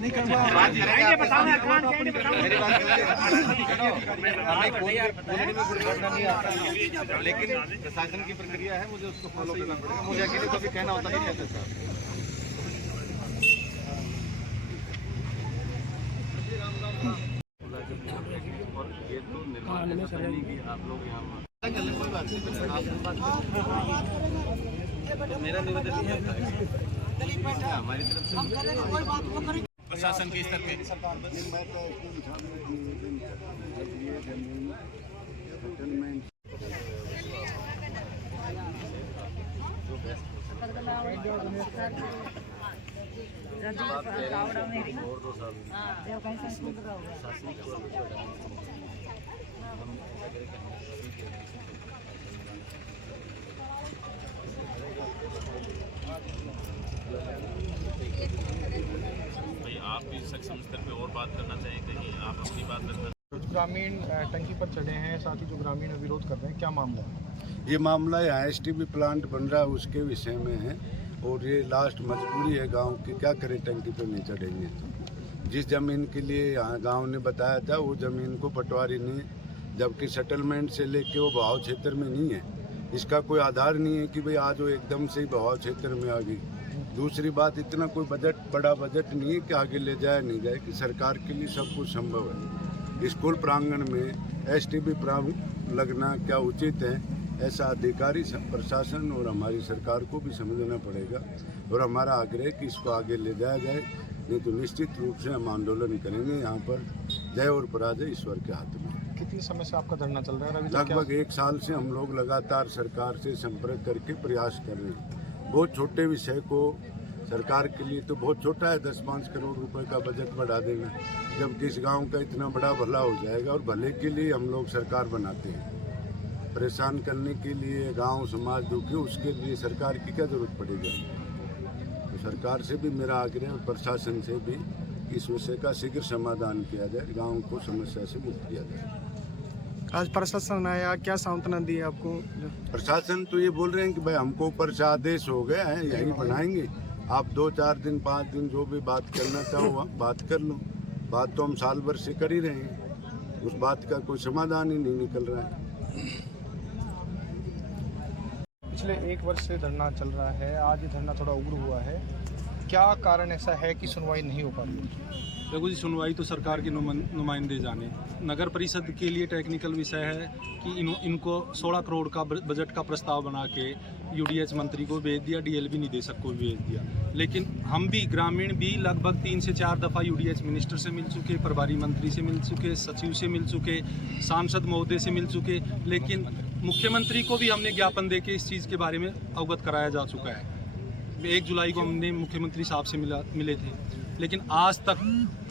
नहीं करना लेकिन प्रशासन की प्रक्रिया है, मुझे उसको फॉलो करना पड़ेगा। मुझे अकेले कभी कहना होता नहीं कहते सर। ये तो निर्माण आप लोग यहाँ कोई बात नहीं, मेरा निवेदन है हमारी तरफ से प्रशासन के स्तर पे आप भी सक्षम स्तर पे और बात करना चाहिए, कहीं आप अपनी बात रखना। ग्रामीण टंकी पर चढ़े हैं, साथ ही जो ग्रामीण विरोध कर रहे हैं, क्या मामला है? ये मामला यहाँ एसटीपी प्लांट बन रहा है उसके विषय में है, और ये लास्ट मजबूरी है गांव की, क्या करे टंकी पर नहीं चढ़ेंगे तो। जिस जमीन के लिए यहाँ गांव ने बताया था वो जमीन को पटवारी ने, जबकि सेटलमेंट से लेके वो बहाव क्षेत्र में नहीं है, इसका कोई आधार नहीं है कि भाई आज वो एकदम से ही बहाव क्षेत्र में आ गई। दूसरी बात, इतना कोई बड़ा बजट नहीं है कि आगे ले जाया नहीं जाए, कि सरकार के लिए सब कुछ संभव है। स्कूल प्रांगण में एसटीपी प्लांट लगना क्या उचित है, ऐसा अधिकारी प्रशासन और हमारी सरकार को भी समझना पड़ेगा। और हमारा आग्रह है कि इसको आगे ले जाया जाए, नहीं तो निश्चित रूप से हम आंदोलन करेंगे। यहाँ पर जय और पराजय ईश्वर के हाथ में। कितनी समय से आपका धरना चल रहा है? लगभग 1 साल से हम लोग लगातार सरकार से संपर्क करके प्रयास कर रहे हैं। बहुत छोटे विषय को सरकार के लिए तो बहुत छोटा है, 10-5 करोड़ रुपए का बजट बढ़ा देना, जबकि इस गांव का इतना बड़ा भला हो जाएगा। और भले के लिए हम लोग सरकार बनाते हैं, परेशान करने के लिए गांव समाज दुखी, उसके लिए सरकार की क्या जरूरत पड़ेगी। तो सरकार से भी मेरा आग्रह और प्रशासन से भी इस विषय का शीघ्र समाधान किया जाए, गांव को समस्या से मुक्त किया जाए। आज प्रशासन आया, क्या सांत्वना दी आपको? प्रशासन तो ये बोल रहे हैं कि भाई हमको ऊपर से आदेश हो गया है, यही बनाएंगे, आप 2-4 दिन 5 दिन जो भी बात करना चाहो बात कर लो। बात तो हम साल भर से कर ही रहे हैं, उस बात का कोई समाधान ही नहीं निकल रहा है। पिछले 1 वर्ष से धरना चल रहा है, आज ये धरना थोड़ा उग्र हुआ है, क्या कारण ऐसा है कि सुनवाई नहीं हो पा रही है? देखो जी, सुनवाई तो सरकार के नुमाइंदे जाने। नगर परिषद के लिए टेक्निकल विषय है कि इनको 16 करोड़ का बजट का प्रस्ताव बना के यूडीएच मंत्री को भेज दिया, डीएलबी निदेशक को भेज दिया। लेकिन हम भी ग्रामीण भी लगभग 3 से 4 दफ़ा यूडीएच मिनिस्टर से मिल चुके, प्रभारी मंत्री से मिल चुके, सचिव से मिल चुके, सांसद महोदय से मिल चुके, लेकिन मुख्यमंत्री को भी हमने ज्ञापन दे के इस चीज़ के बारे में अवगत कराया जा चुका है। 1 जुलाई को हमने मुख्यमंत्री साहब से मिले थे, लेकिन आज तक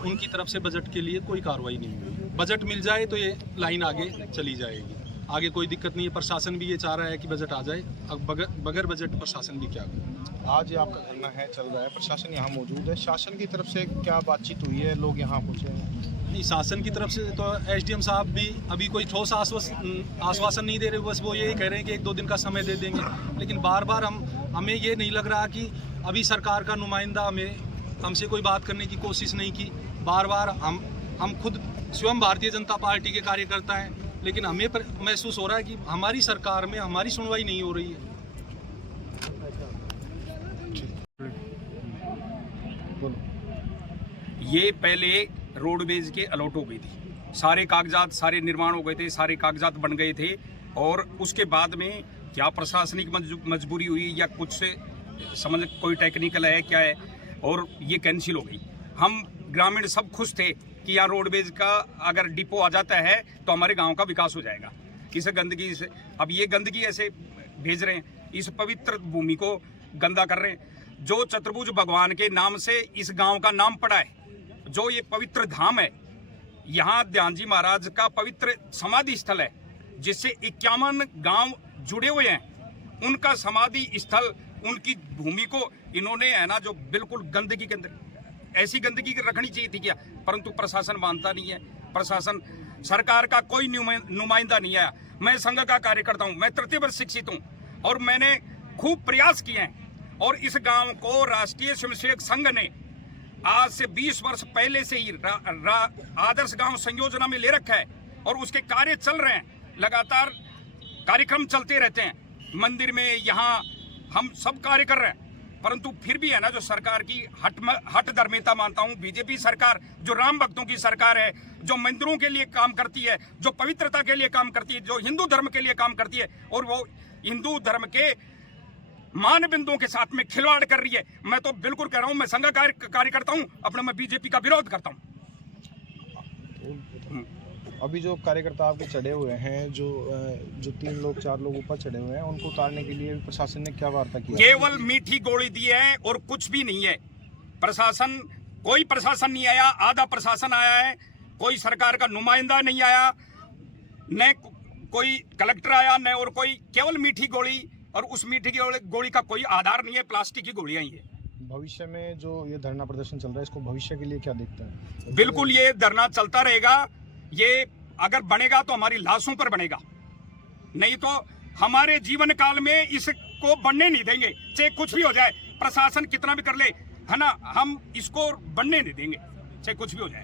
उनकी तरफ से बजट के लिए कोई कार्रवाई नहीं हुई। बजट मिल जाए तो ये लाइन आगे चली जाएगी, आगे कोई दिक्कत नहीं है। प्रशासन भी ये चाह रहा है कि बजट आ जाए, अब बगैर बजट प्रशासन भी क्या करे। आज ये आपका धरना है, चल रहा है, प्रशासन यहाँ मौजूद है, शासन की तरफ से क्या बातचीत हुई है? लोग यहाँ पहुँचे हैं? नहीं, शासन की तरफ से तो एसडीएम साहब भी अभी कोई ठोस आश्वासन नहीं दे रहे, बस वो यही कह रहे हैं कि 1-2 दिन का समय दे देंगे। लेकिन बार बार हमें ये नहीं लग रहा कि अभी सरकार का नुमाइंदा हमसे कोई बात करने की कोशिश नहीं की। बार बार हम खुद स्वयं भारतीय जनता पार्टी के कार्यकर्ता हैं, लेकिन हमें महसूस हो रहा है कि हमारी सरकार में हमारी सुनवाई नहीं हो रही है। ये पहले रोडवेज के अलॉट हो गई थी, सारे कागजात, सारे निर्माण हो गए थे, सारे कागजात बन गए थे, और उसके बाद में क्या प्रशासनिक मजबूरी हुई या कुछ से समझ कोई टेक्निकल है क्या है, और ये कैंसिल हो गई। हम ग्रामीण सब खुश थे कि यहाँ रोडवेज का अगर डिपो आ जाता है तो हमारे गांव का विकास हो जाएगा। इस गंदगी से, अब ये गंदगी ऐसे भेज रहे हैं, इस पवित्र भूमि को गंदा कर रहे हैं। जो चतुर्भुज भगवान के नाम से इस गांव का नाम पड़ा है, जो ये पवित्र धाम है, यहाँ ध्यान जी महाराज का पवित्र समाधि स्थल है, जिससे 51 गांव जुड़े हुए हैं, उनका समाधि स्थल, उनकी भूमि को इन्होंने है ना जो बिल्कुल गंदगी के अंदर, ऐसी गंदगी रखनी चाहिए थी क्या? परंतु प्रशासन मानता नहीं है। प्रशासन, सरकार का कोई नुमाइंदा नहीं आया। मैं संघ का कार्यकर्ता हूँ, मैं तृतीय वर्ष शिक्षित हूँ, और मैंने खूब प्रयास किए हैं, और इस गांव को राष्ट्रीय स्वयंसेवक संघ ने आज से 20 वर्ष पहले से ही आदर्श गांव संयोजना में ले रखा है और उसके कार्य चल रहे हैं। लगातार कार्यक्रम चलते रहते हैं, मंदिर में यहाँ हम सब कार्य कर रहे हैं, परंतु फिर भी है ना, जो सरकार की हट धर्मिता मानता हूँ, बीजेपी सरकार जो राम भक्तों की सरकार है, जो मंदिरों के लिए काम करती है, जो पवित्रता के लिए काम करती है, जो हिंदू धर्म के लिए काम करती है, और वो हिंदू धर्म के मान बिंदुओं के साथ में खिलवाड़ कर रही है। मैं तो बिल्कुल कह रहा हूँ, मैं संघ कार्यकर्ता हूँ, अपने मैं बीजेपी का विरोध करता हूँ। अभी जो कार्यकर्ता आपके चढ़े हुए हैं, जो 3 लोग 4 लोग ऊपर चढ़े हुए हैं, उनको उतारने के लिए प्रशासन ने क्या वार्ता की? केवल मीठी गोली दी है और कुछ भी नहीं है। कोई प्रशासन नहीं आया, आधा प्रशासन आया है, कोई सरकार का नुमाइंदा नहीं आया, न कोई कलेक्टर आया, न और कोई, केवल मीठी गोली, और उस मीठी गोली का कोई आधार नहीं है, प्लास्टिक की गोलियां ही है। भविष्य में जो ये धरना प्रदर्शन चल रहा है, इसको भविष्य के लिए क्या देखते हैं? बिल्कुल ये धरना चलता रहेगा। ये अगर बनेगा तो हमारी लाशों पर बनेगा, नहीं तो हमारे जीवन काल में इसको बनने नहीं देंगे। चाहे कुछ भी हो जाए, प्रशासन कितना भी कर ले, है ना, हम इसको बनने नहीं देंगे, चाहे कुछ भी हो जाए।